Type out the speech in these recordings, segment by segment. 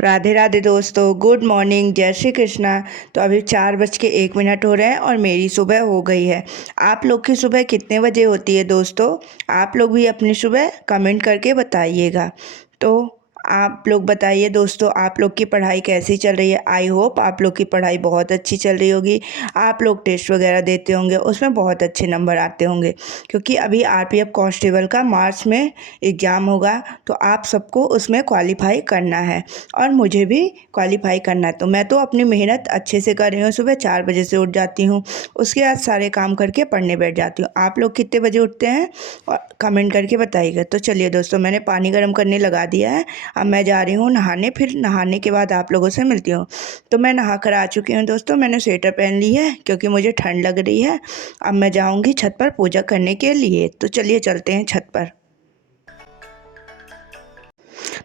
राधे राधे दोस्तों, good morning, जय श्री कृष्णा। तो अभी 4:01 हो रहे हैं और मेरी सुबह हो गई है। आप लोग की सुबह कितने बजे होती है दोस्तों? आप लोग भी अपनी सुबह कमेंट करके बताइएगा। तो आप लोग बताइए दोस्तों, आप लोग की पढ़ाई कैसी चल रही है? आई होप आप लोग की पढ़ाई बहुत अच्छी चल रही होगी। आप लोग टेस्ट वगैरह देते होंगे, उसमें बहुत अच्छे नंबर आते होंगे, क्योंकि अभी आरपीएफ कांस्टेबल का मार्च में एग्ज़ाम होगा। तो आप सबको उसमें क्वालिफाई करना है और मुझे भी क्वालिफाई करना है। तो मैं तो अपनी मेहनत अच्छे से कर रही हूँ। सुबह 4 बजे से उठ जाती हूँ, उसके बाद सारे काम करके पढ़ने बैठ जाती हूँ। आप लोग कितने बजे उठते हैं और कमेंट करके बताइएगा। तो चलिए दोस्तों, मैंने पानी गर्म करने लगा दिया है। अब मैं जा रही हूँ नहाने, फिर नहाने के बाद आप लोगों से मिलती हूँ। तो मैं नहा कर आ चुकी हूँ दोस्तों। मैंने स्वेटर पहन ली है क्योंकि मुझे ठंड लग रही है। अब मैं जाऊँगी छत पर पूजा करने के लिए। तो चलिए चलते हैं छत पर।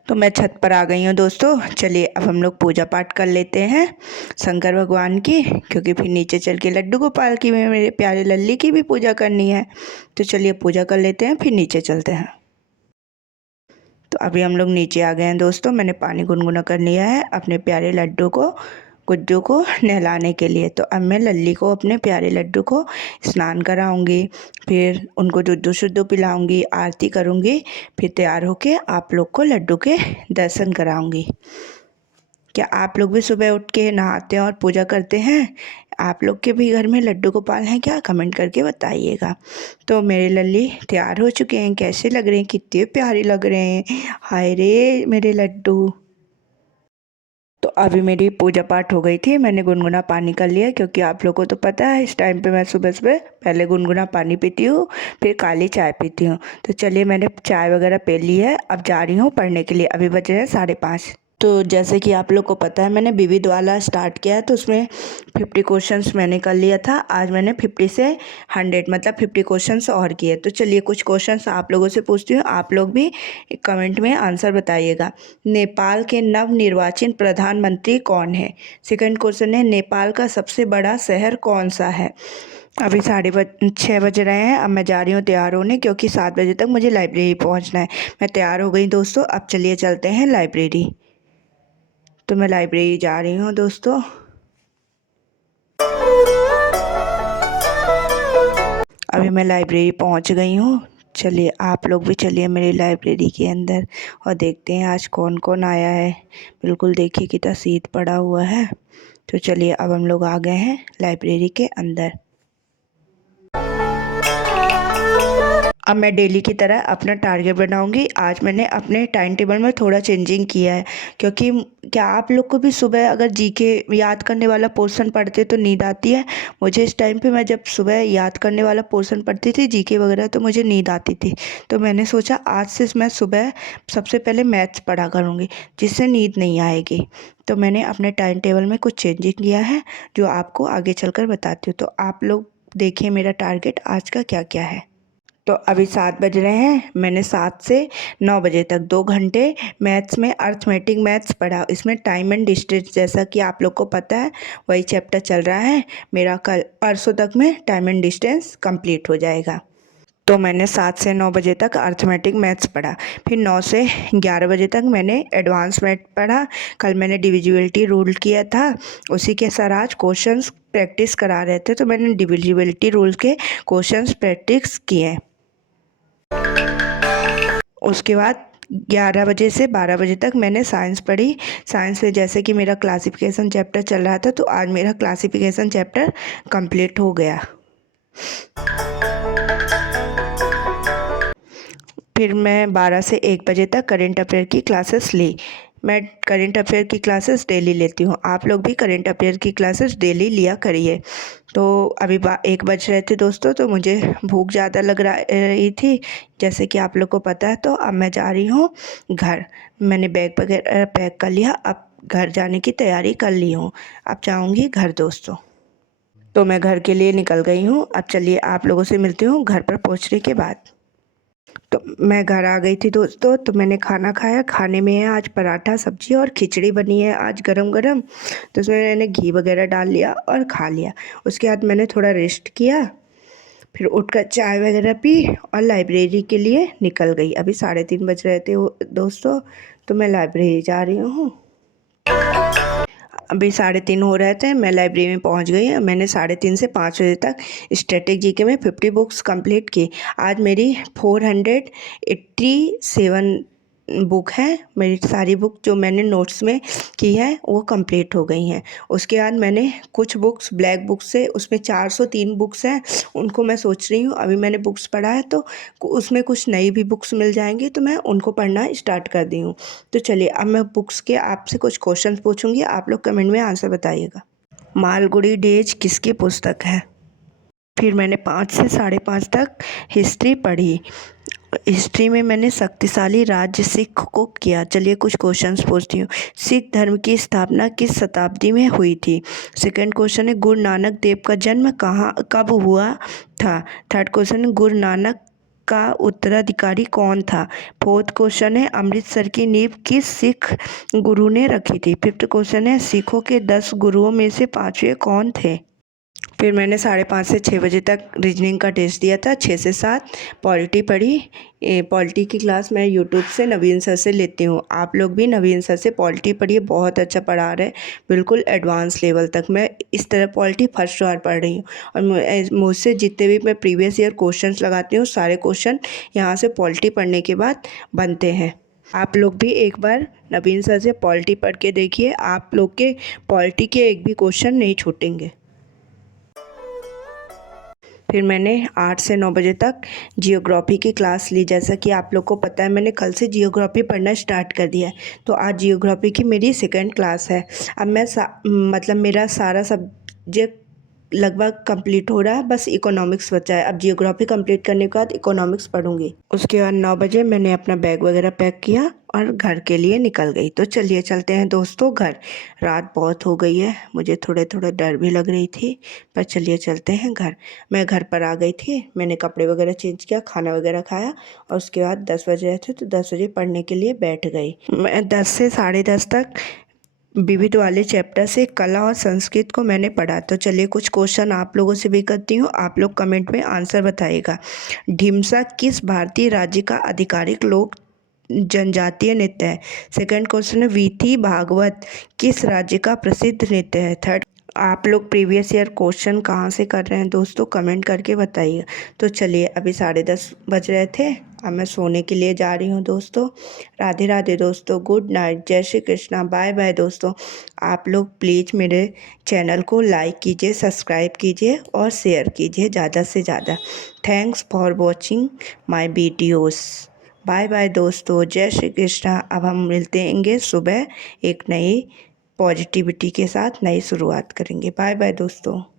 तो मैं छत पर आ गई हूँ दोस्तों। चलिए अब हम लोग पूजा पाठ कर लेते हैं शंकर भगवान की, क्योंकि फिर नीचे चल के लड्डू गोपाल की भी, मेरे प्यारे लल्ली की भी पूजा करनी है। तो चलिए पूजा कर लेते हैं, फिर नीचे चलते हैं। तो अभी हम लोग नीचे आ गए हैं दोस्तों। मैंने पानी गुनगुना कर लिया है अपने प्यारे लड्डू को, गुड्डू को नहलाने के लिए। तो अब मैं लल्ली को, अपने प्यारे लड्डू को स्नान कराऊंगी, फिर उनको दुद्धू शुद्धू पिलाऊंगी, आरती करूंगी, फिर तैयार होके आप लोग को लड्डू के दर्शन कराऊंगी। क्या आप लोग भी सुबह उठ के नहाते हैं और पूजा करते हैं? आप लोग के भी घर में लड्डू गोपाल हैं क्या? कमेंट करके बताइएगा। तो मेरे लल्ली तैयार हो चुके हैं। कैसे लग रहे हैं? कितने प्यारे लग रहे हैं। हाय रे मेरे लड्डू। तो अभी मेरी पूजा पाठ हो गई थी। मैंने गुनगुना पानी कर लिया, क्योंकि आप लोगों को तो पता है इस टाइम पे मैं सुबह सुबह पहले गुनगुना पानी पीती हूँ, फिर काली चाय पीती हूँ। तो चलिए मैंने चाय वगैरह पी ली है। अब जा रही हूँ पढ़ने के लिए। अभी बज रहे हैं 5:30। तो जैसे कि आप लोग को पता है, मैंने विविध वाला स्टार्ट किया है, तो उसमें 50 क्वेश्चंस मैंने कर लिया था। आज मैंने 50 से 100 मतलब 50 क्वेश्चंस और किए। तो चलिए कुछ क्वेश्चंस आप लोगों से पूछती हूँ, आप लोग भी कमेंट में आंसर बताइएगा। नेपाल के नवनिर्वाचित प्रधानमंत्री कौन है? सेकंड क्वेश्चन है, नेपाल का सबसे बड़ा शहर कौन सा है? अभी 6:30 बज रहे हैं। अब मैं जा रही हूँ तैयार होने, क्योंकि 7 बजे तक मुझे लाइब्रेरी पहुँचना है। मैं तैयार हो गई दोस्तों। अब चलिए चलते हैं लाइब्रेरी। तो मैं लाइब्रेरी जा रही हूँ दोस्तों। अभी मैं लाइब्रेरी पहुँच गई हूँ। चलिए आप लोग भी चलिए मेरी लाइब्रेरी के अंदर और देखते हैं आज कौन कौन आया है। बिल्कुल देखिए कितना सीट पड़ा हुआ है। तो चलिए अब हम लोग आ गए हैं लाइब्रेरी के अंदर। अब मैं डेली की तरह अपना टारगेट बनाऊंगी। आज मैंने अपने टाइम टेबल में थोड़ा चेंजिंग किया है, क्योंकि क्या आप लोग को भी सुबह अगर जीके याद करने वाला पोर्शन पढ़ते तो नींद आती है? मुझे इस टाइम पे, मैं जब सुबह याद करने वाला पोर्शन पढ़ती थी जीके वगैरह, तो मुझे नींद आती थी। तो मैंने सोचा आज से मैं सुबह सबसे पहले मैथ्स पढ़ा करूँगी, जिससे नींद नहीं आएगी। तो मैंने अपने टाइम टेबल में कुछ चेंजिंग किया है, जो आपको आगे चलकर बताती हूँ। तो आप लोग देखिए मेरा टारगेट आज का क्या क्या है। तो अभी 7 बज रहे हैं। मैंने 7 से 9 बजे तक 2 घंटे मैथ्स में अर्थमेटिक मैथ्स पढ़ा। इसमें टाइम एंड डिस्टेंस, जैसा कि आप लोग को पता है, वही चैप्टर चल रहा है मेरा। कल परसों तक में टाइम एंड डिस्टेंस कंप्लीट हो जाएगा। तो मैंने 7 से 9 बजे तक अर्थमेटिक मैथ्स पढ़ा। फिर 9 से 11 बजे तक मैंने एडवांस मैथ पढ़ा। कल मैंने डिविजिबिलिटी रूल किया था, उसी के सर आज क्वेश्चंस प्रैक्टिस करा रहे थे, तो मैंने डिविजिबिलिटी रूल के क्वेश्चंस प्रैक्टिस किए। उसके बाद 11 बजे से 12 बजे तक मैंने साइंस पढ़ी। साइंस में जैसे कि मेरा क्लासिफिकेशन चैप्टर चल रहा था, तो आज मेरा क्लासिफिकेशन चैप्टर कंप्लीट हो गया। फिर मैं 12 से 1 बजे तक करेंट अफेयर की क्लासेस ली। मैं करेंट अफेयर की क्लासेस डेली लेती हूँ। आप लोग भी करेंट अफेयर की क्लासेस डेली लिया करिए। तो अभी 1 बज रहे थे दोस्तों, तो मुझे भूख ज़्यादा लग रही थी, जैसे कि आप लोग को पता है। तो अब मैं जा रही हूँ घर। मैंने बैग वगैरह पैक कर लिया, अब घर जाने की तैयारी कर ली हूँ। अब जाऊँगी घर दोस्तों। तो मैं घर के लिए निकल गई हूँ। अब चलिए आप लोगों से मिलती हूँ घर पर पहुँचने के बाद। तो मैं घर आ गई थी दोस्तों। तो मैंने खाना खाया। खाने में है आज पराठा, सब्जी और खिचड़ी बनी है आज गरम गरम। तो उसमें मैंने घी वगैरह डाल लिया और खा लिया। उसके बाद मैंने थोड़ा रेस्ट किया, फिर उठकर चाय वगैरह पी और लाइब्रेरी के लिए निकल गई। अभी 3:30 बज रहे थे दोस्तों, तो मैं लाइब्रेरी जा रही हूँ। अभी 3:30 हो रहे थे, मैं लाइब्रेरी में पहुंच गई। मैंने 3:30 से 5 बजे तक स्टैटिक जीके में 50 बुक्स कंप्लीट की। आज मेरी 487 बुक है। मेरी सारी बुक जो मैंने नोट्स में की है वो कंप्लीट हो गई हैं। उसके बाद मैंने कुछ बुक्स ब्लैक बुक्स से, उसमें 403 बुक्स हैं, उनको मैं सोच रही हूँ, अभी मैंने बुक्स पढ़ा है तो उसमें कुछ नई भी बुक्स मिल जाएंगी तो मैं उनको पढ़ना स्टार्ट कर दी हूँ। तो चलिए अब मैं बुक्स के आपसे कुछ क्वेश्चन पूछूंगी, आप लोग कमेंट में आंसर बताइएगा। मालगुडी डेज किसकी पुस्तक है? फिर मैंने 5 से 5:30 तक हिस्ट्री पढ़ी। हिस्ट्री में मैंने शक्तिशाली राज्य सिख को किया। चलिए कुछ क्वेश्चंस पूछती हूँ। सिख धर्म की स्थापना किस शताब्दी में हुई थी? सेकंड क्वेश्चन है गुरु नानक देव का जन्म कब हुआ था? थर्ड क्वेश्चन है गुरु नानक का उत्तराधिकारी कौन था? फोर्थ क्वेश्चन है अमृतसर की नींव किस सिख गुरु ने रखी थी? फिफ्थ क्वेश्चन है सिखों के 10 गुरुओं में से 5वें कौन थे? फिर मैंने 5:30 से 6 बजे तक रीजनिंग का टेस्ट दिया था। 6 से 7 पॉलिटी पढ़ी। पॉलिटी की क्लास मैं यूट्यूब से नवीन सर से लेती हूँ। आप लोग भी नवीन सर से पॉलिटी पढ़िए, बहुत अच्छा पढ़ा रहे हैं, बिल्कुल एडवांस लेवल तक। मैं इस तरह पॉलिटी फर्स्ट बार पढ़ रही हूँ और मुझसे जितने भी मैं प्रीवियस ईयर क्वेश्चंस लगाती हूँ सारे क्वेश्चन यहाँ से पॉलिटी पढ़ने के बाद बनते हैं। आप लोग भी एक बार नवीन सर से पॉलिटी पढ़ के देखिए, आप लोग के पॉलिटी के एक भी क्वेश्चन नहीं छूटेंगे। फिर मैंने 8 से 9 बजे तक जियोग्राफी की क्लास ली। जैसा कि आप लोग को पता है मैंने कल से जियोग्राफी पढ़ना स्टार्ट कर दिया है, तो आज जियोग्राफी की मेरी सेकंड क्लास है। अब मैं मतलब मेरा सारा सब्जेक्ट लगभग कंप्लीट हो रहा है, बस इकोनॉमिक्स बचा है। अब जियोग्राफी कंप्लीट करने के बाद इकोनॉमिक्स पढ़ूंगी। उसके बाद 9 बजे मैंने अपना बैग वगैरह पैक किया और घर के लिए निकल गई। तो चलिए चलते हैं दोस्तों घर। रात बहुत हो गई है, मुझे थोड़े थोड़े डर भी लग रही थी, पर चलिए चलते हैं घर। मैं घर पर आ गई थी, मैंने कपड़े वगैरह चेंज किया, खाना वगैरह खाया और उसके बाद 10 बजे थे तो 10 बजे पढ़ने के लिए बैठ गई। मैं 10 से 10:30 तक विविध वाले चैप्टर से कला और संस्कृत को मैंने पढ़ा। तो चलिए कुछ क्वेश्चन आप लोगों से भी करती हूँ, आप लोग कमेंट में आंसर बताइएगा। ढीमसा किस भारतीय राज्य का आधिकारिक लोक जनजातीय नृत्य है? सेकंड क्वेश्चन है वीथी भागवत किस राज्य का प्रसिद्ध नृत्य है? थर्ड, आप लोग प्रीवियस ईयर क्वेश्चन कहाँ से कर रहे हैं दोस्तों, कमेंट करके बताइए। तो चलिए अभी 10:30 बज रहे थे, अब मैं सोने के लिए जा रही हूँ दोस्तों। राधे राधे दोस्तों, गुड नाइट, जय श्री कृष्णा, बाय बाय दोस्तों। आप लोग प्लीज़ मेरे चैनल को लाइक कीजिए, सब्सक्राइब कीजिए और शेयर कीजिए ज़्यादा से ज़्यादा। Thanks for watching my videos. Bye bye दोस्तों, जय श्री कृष्णा। अब हम मिलते हैं सुबह एक नई पॉजिटिविटी के साथ, नई शुरुआत करेंगे। बाय बाय दोस्तों।